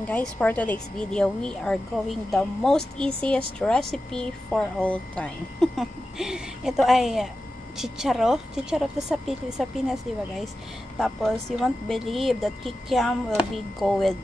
morning guys. For today's video, we are going the most easiest recipe for all time. Ito ay chicharo to sa Pinas, di ba guys? Tapos you won't believe that kikiam will be go with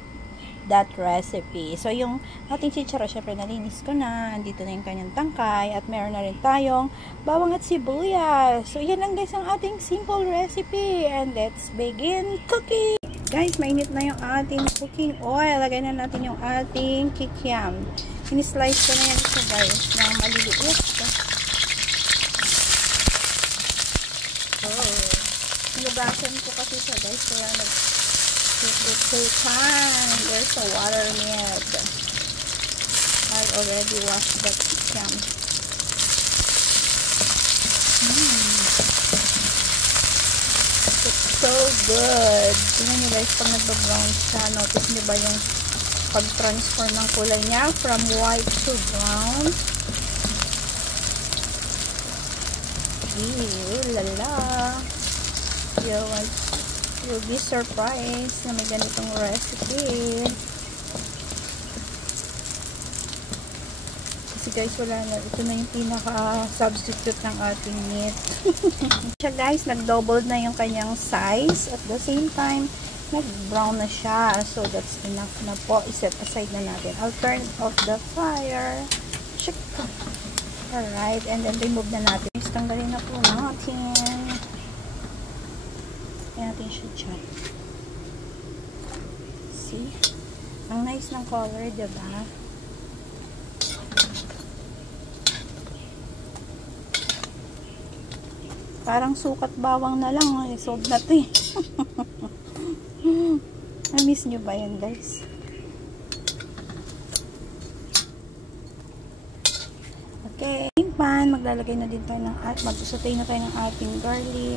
that recipe. So yung ating chicharo, syempre nalinis ko na, andito na yung kanyang tangkay, at meron na rin tayong bawang at sibuyas. So yan lang guys ang ating simple recipe, and let's begin cooking. Guys, mainit na yung ating cooking oil. Lagay na natin yung ating kikiam. Sinislice ko na yan siya guys ng maliliit. So, nilugasan ko kasi siya guys, kaya nag-take there's a water in it. I already washed the kikiam. It's so good. Tingnan nyo guys, pag nagba-brown siya, notice nyo ba yung pag-transform ng kulay niya from white to brown? Ew, lala. You'll be surprised na may ganitong recipe. Kasi guys, wala na. Ito na yung pinaka-substitute ng ating meat. Siya guys, nag-double na yung kanyang size. At the same time, nag-brown na siya. So, that's enough na po. I-set aside na natin. I'll turn off the fire. Check. Alright. And then, remove na natin. Tanggalin na po natin. Ayan natin siya dyan. See? Ang nice ng color, diba? Parang sukat bawang na lang. Sold na to eh. Na-miss nyo ba yan guys? Okay. Pan, maglalagay na din tayo ng mag-sautay na tayo ng ating garlic.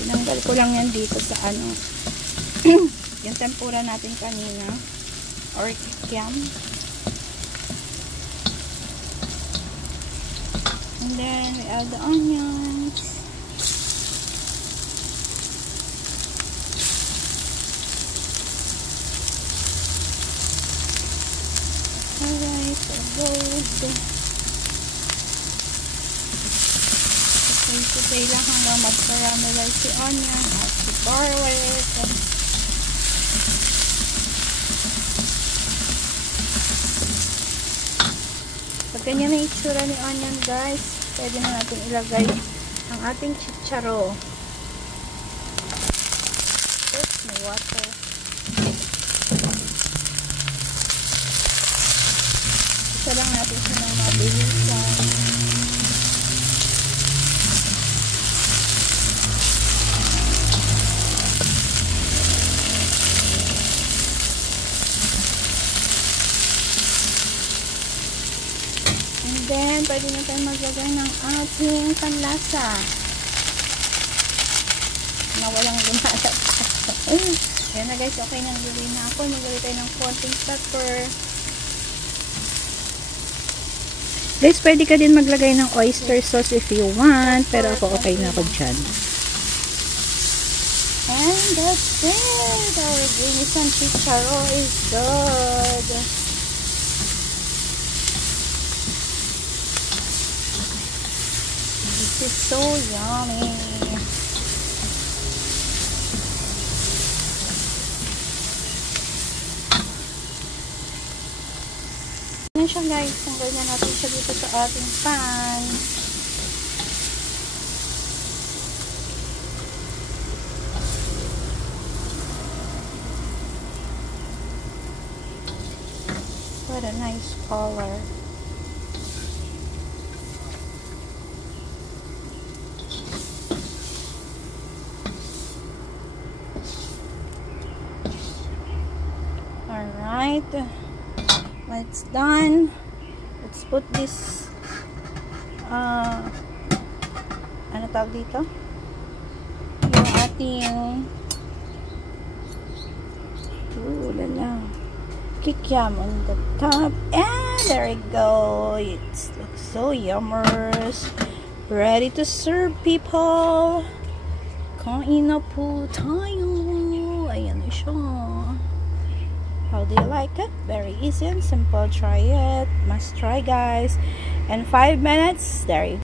Tinanggal ko lang yan dito sa ano. Yung tempura natin kanina. Or kikiam. And then we add the onions. Alright, so good. Okay lang hanggang mag-caramelize si onion at si garlic. Pag ganyan na itsura ni onion guys, pwede na natin ilagay ang ating chicharo. Oops, may water. Isa lang natin siya ng mabilisan. Then, pwede na tayo maglagay ng ating panlasa na walang lumalabas. Ayan na guys, okay na naglagay na ako. Maglagay tayo ng konting pepper. Guys, pwede ka din maglagay ng oyster sauce if you want. Pero ako okay na ako dyan. And that's it. Our Venison chicharo is good. This is so yummy. Ano siya guys, tanggal na natin siya dito sa ating pan. What a nice color. Alright, when it's done, let's put this ano tawag dito? Yung ating lala kikiam on the top, and there we go. It looks so yummerous. Ready to serve, people. Kain na po tayo. Ayan na siya. How do you like it? Very easy and simple. Try it. Must try, guys. In 5 minutes, there you go.